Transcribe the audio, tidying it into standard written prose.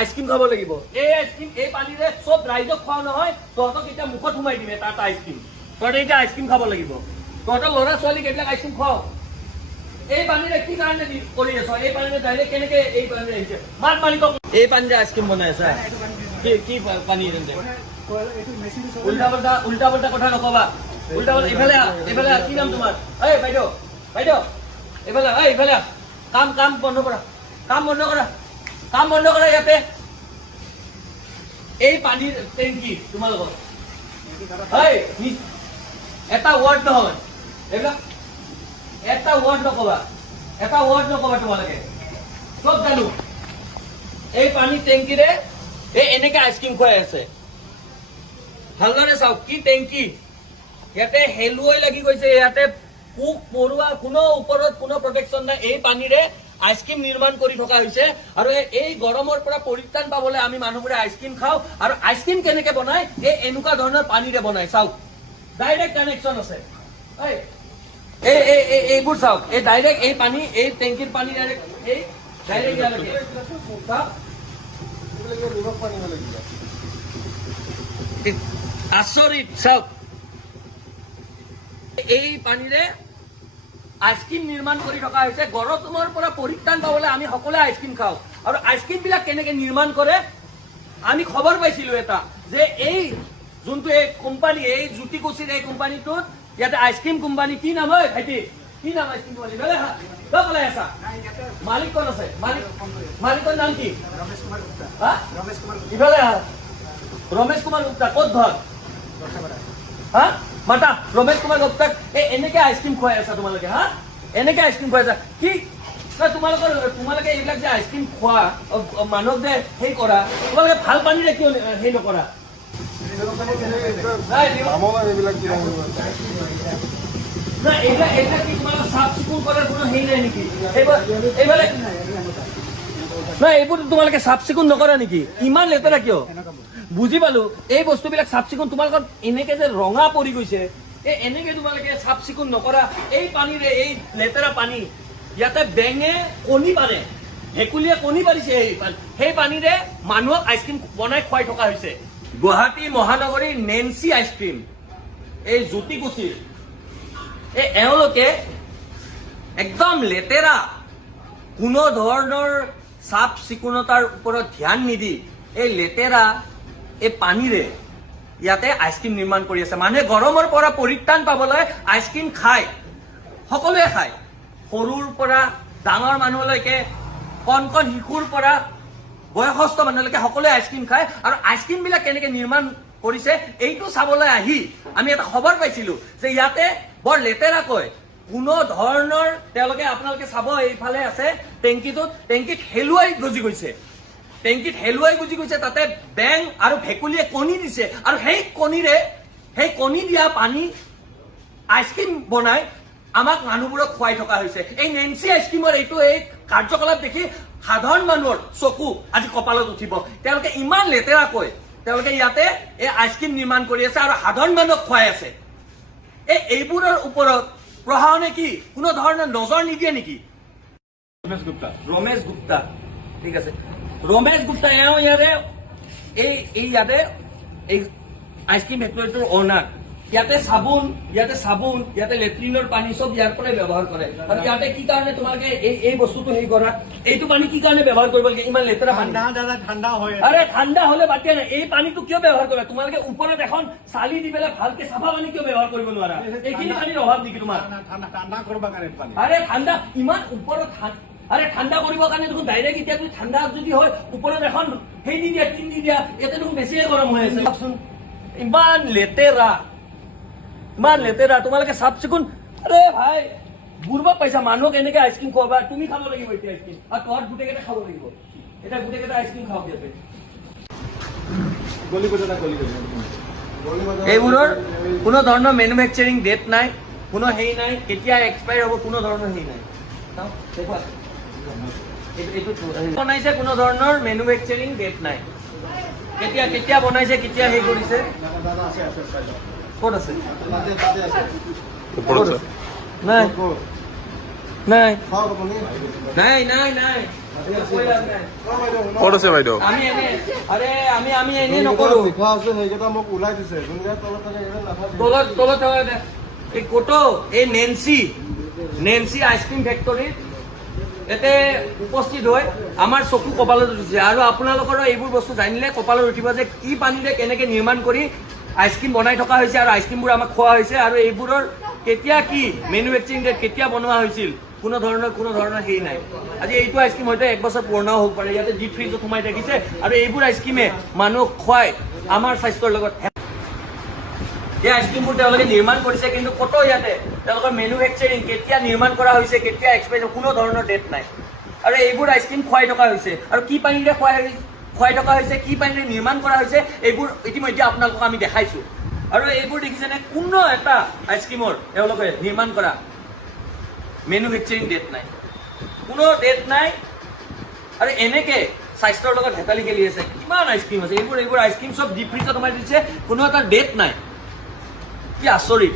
আইসক্ৰিম খাব লাগিব এই আইসক্ৰিম এই পানীৰে সব ৰাইজক খোৱা নহয় তহঁতক এতিয়া মুখত সোমাই দিবে তাত আইসক্ৰিম তহঁতে এতিয়া আইসক্ৰিম খাব লাগিব তহঁতৰ ল'ৰা ছোৱালীক এইবিলাক আইসক্ৰিম খাও এই পানীৰে কি কাৰণে কৰি আছ এই পানীৰে ডাইৰেক্ট কেনেকে এই পানীৰে আহিছে মাত মালিকক এই পানীৰে আইসক্রিম বনাই আছা কি পানী এনে উল্টা পাল্টা কথা নকবা উল্টা পাল্টা এইফালে কি নাম তোমাৰ এই বাইদেউ এইফালে কাম বন্ধ কৰা কাম বন্ধ কৰা ইয়াতে এই পানীৰ টেংকি তোমালোকৰ এটা ৱাৰ্ড নহয় এইবিলাক এটা ৱাৰ্ড নকবা তোমালোকে চব জানো এই পানী টেংকিৰে এই এনেকে আইচক্ৰীম খুৱাই আছে ভালদৰে চাওক কি টেংকি ইয়াতে হেলুৱৈ লাগি গৈছে ইয়াতে পোক পৰুৱা কোনো ওপৰত কোনো প্ৰটেকশ্যন নাই এই পানীৰে আইসক্ৰিম নিৰ্মাণ কৰি থকা হৈছে আৰু এই গৰমৰ পৰা পৰিত্ৰাণ পাবলৈ আমি মানুহবোৰে আইসক্ৰিম খাও আৰু আইসক্ৰিম কেনেকে বনাই এই এনেকুৱা ধৰণৰ পানীৰে বনাই চাওক ডাইৰেক্ট কানেকশ্যন আছে এইবোৰ চাওক এই ডাইৰেক্ট এই পানী এই টেংকিৰ পানী ডাইৰেক্ট ইয়ালৈকে আচৰিত চাওক এই পানীৰে আইসক্ৰিম নিৰ্মাণ কৰি থকা হৈছে গৰমৰ পৰা পৰিত্ৰাণ পাবলৈ আমি সকলোৱে আইসক্ৰিম খাও আৰু আইসক্ৰিম বিলাক কেনেকে নিৰ্মাণ কৰে আমি খবৰ পাইছিলো এটা যে এই যোনটো এই কোম্পানী এই জ্যোতিকুছিৰ এই কোম্পানীটোত ইয়াতে আইসক্রিম কোম্পানী কি নাম হয় ভাইটি কি নাম আইসক্রিম কোম্পানী কলে আছা মালিক কোন আছে মালিকৰ নাম কি ইফালে ৰমেশ কুমাৰ গুপ্তা ক'ত ঘৰ মাতা ৰমেশ কুমাৰ গুপ্তাক এনেকে আইসক্ৰিম খুৱাই আছা তোমালোকে এনেকে আইসক্ৰিম খুৱাই আছা কি তোমালোকে এইবিলাক যে আইসক্ৰিম খোৱা মানুহক যে সেই কৰা তোমালোকে ভাল পানীৰে কিয় সেই নকৰা এইবিলাক কি তোমালোকে চাফ চিকুণ কৰাৰ কোনো হেৰি নাই নেকি এইবোৰ তোমালোকে চাফ চিকুণ নকৰা নেকি ইমান লেতেৰা কিয় বুজি পালো এই বস্তুবিলাক চাফ চিকুণ তোমালোকৰ এনেকে যে ৰঙা পৰি গৈছে এনেকে তোমালোকে চাফ চিকুণ নকৰা এই পানীৰে এই লেতেৰা পানী ইয়াতে বেঙে কণী পাৰে ভেকুলীয়ে কণী পাৰিছে সেই পানীৰে মানুহক আইচক্ৰীম বনাই খুৱাই থকা হৈছে গুৱাহাটী মহানগৰীৰ নেন্সি আইচক্ৰীম এই জ্যোতিকুছিৰ এওঁলোকে একদম লেতেৰা কোনো ধৰণৰ চাফ চিকুণতাৰ ওপৰত ধ্যান নিদি এই লেতেৰা এই পানীৰে ইয়াতে আইসক্ৰিম নিৰ্মাণ কৰি আছে মানুহে গৰমৰ পৰা পৰিত্ৰাণ পাবলৈ আইসক্ৰিম খায় সকলোৱে খায় সৰুৰ পৰা ডাঙৰ মানুহলৈকে কণ শিশুৰ পৰা বয়সস্থ মানুহলৈকে সকলোৱে আইসক্ৰিম খায় আৰু আইসক্ৰিম বিলাক কেনেকে নিৰ্মাণ কৰিছে এইটো চাবলৈ আহি আমি এটা খবৰ পাইছিলো যে ইয়াতে বৰ লেতেৰাকৈ কোনো ধৰণৰ তেওঁলোকে আপোনালোকে চাব এইফালে আছে টেংকিত হেলুৱাই গজি গৈছে তাতে বেং আৰু ভেকুলীয়ে কণী দিছে আৰু সেই কণী দিয়া পানী আইসক্ৰিম বনাই আমাক মানুহবোৰক খুৱাই থকা হৈছে এই নেন্সি আইসক্ৰিমৰ এইটো এই কাৰ্যকলাপ দেখি সাধাৰণ মানুহৰ চকু আজি কপালত উঠিব তেওঁলোকে ইমান লেতেৰাকৈ তেওঁলোকে ইয়াতে এই আইসক্ৰিম নিৰ্মাণ কৰি আছে আৰু সাধাৰণ মানুহক খুৱাই আছে এইবোৰৰ ওপৰত প্ৰশাসনে কি কোনো ধৰণৰ নজৰ নিদিয়ে নেকি ৰমেশ গুপ্তা ঠিক আছে ৰমেশ গুপ্তা এওঁ ইয়াৰে ইয়াতে এই আইসক্ৰিম ফেক্টৰীটোৰ অনাৰ ইয়াতে চাবোন ইয়াতে লেট্ৰিনৰ পানী চব ইয়াৰ পৰাই ব্যৱহাৰ কৰে আৰু ইয়াতে কি কাৰণে তোমালোকে এই বস্তুটো হেৰি কৰা এইটো পানী কি কাৰণে ব্যৱহাৰ কৰিব লাগে ইমান লেতেৰা পানী ঠাণ্ডা হয় আৰে ঠাণ্ডা হলে বাদ নাই এই পানীটো কিয় ব্যৱহাৰ কৰা তোমালোকে ওপৰত এখন চালি দি পেলাই ভালকে চাফা পানী কিয় ব্যৱহাৰ কৰিব নোৱাৰা এইখিনি পানীৰ অভাৱ নেকি তোমাৰ ঠাণ্ডা কৰিব কাৰণে আৰে ঠাণ্ডা ইমান ওপৰত আৰে ঠান্ডা কৰিব কাৰণে দেখুন ডাইৰেক্ট এতিয়া তুমি ঠান্ডা যদি হয় ওপৰত এখন সেই দি দিয়া টিন দি দিয়া এতে দেখুন বেছিয়ে গৰম হৈ আছে ইমান লেতেৰা তোমালোকে চাফ চিকুণ আৰে ভাই বুঢ়বা পাইছা মানুহক এনেকে আইসক্ৰিম খোৱাবা তুমি খাব লাগিব এতিয়া আইসক্ৰিম আৰু তোৰ গোটেইকেইটা খাব লাগিব এটা গোটেইকেইটা আইসক্ৰিম খাওক ইয়াতে এইবোৰৰ কোনো ধৰণৰ মেনুফেকচাৰিং ডেট নাই কোনো হেৰি নাই কেতিয়া এক্সপায়াৰ হ'ব কোনো ধৰণৰ হেৰি নাই দেখুৱা বনাইছে কোনো ধৰণৰ মেনুফেকচাৰিং ডেট নাই কেতিয়া বনাইছে কেতিয়া হেৰি কৰিছে ক'ত আছে নাই ক'ত আছে বাইদেউ? আমি এনে আৰে আমি এনে নকৰো। লিখা আছে সেইকেইটা মোক ওলাই দিছে, যোনকেইটা তলত থাকে সেইকেইটা নাথাকে। তলত এই কোটো এই নেন্সি আইচক্ৰীম ফেক্টৰীত ইয়াতে উপস্থিত হৈ আমাৰ চকু কপালত উঠিছে। আৰু আপোনালোকৰো এইবোৰ বস্তু জানিলে কপালত উঠিব যে কি পানীৰে কেনেকে নিৰ্মাণ কৰি আইচক্ৰীম বনাই থকা হৈছে আৰু আইচক্ৰীমবোৰ আমাক খোৱা হৈছে, আৰু এইবোৰৰ কেতিয়া কি মেনুফেকচাৰিং ডেট কেতিয়া বনোৱা হৈছিল কোনো ধৰণৰ হেৰি নাই। আজি এইটো আইচক্ৰীম হয়তো 1 বছৰ পুৰণাও হ'ব পাৰে, ইয়াতে ডিপ ফ্ৰিজত সোমাই থাকিছে, আৰু এইবোৰ আইচক্ৰীমে মানুহক খুৱাই আমাৰ স্বাস্থ্যৰ লগত। এই আইচক্ৰীমবোৰ তেওঁলোকে নিৰ্মাণ কৰিছে, কিন্তু ক'তো ইয়াতে তেওঁলোকৰ মেনুফেকচাৰিং কেতিয়া নিৰ্মাণ কৰা হৈছে, কেতিয়া এক্সপায়াৰ কোনো ধৰণৰ ডেট নাই। আৰু এইবোৰ আইচক্ৰীম খুৱাই থকা হৈছে, আৰু কি পানীৰে খুৱাই থকা হৈছে, কি পানীৰে নিৰ্মাণ কৰা হৈছে, এইবোৰ ইতিমধ্যে আপোনালোকক আমি দেখাইছোঁ। আৰু এইবোৰ দেখিছেনে, কোনো এটা আইচক্ৰীমৰ তেওঁলোকে নিৰ্মাণ কৰা মেনুফেকচাৰিং ডেট নাই, কোনো ডেট নাই। আৰু এনেকে স্বাস্থ্যৰ লগত হেতালি খেলি আছে। কিমান আইচক্ৰীম আছে, এইবোৰ আইচক্ৰীম চব ডিপ ফ্ৰিজত সোমাই দিছে, কোনো এটা ডেট নাই। কি আচৰিত।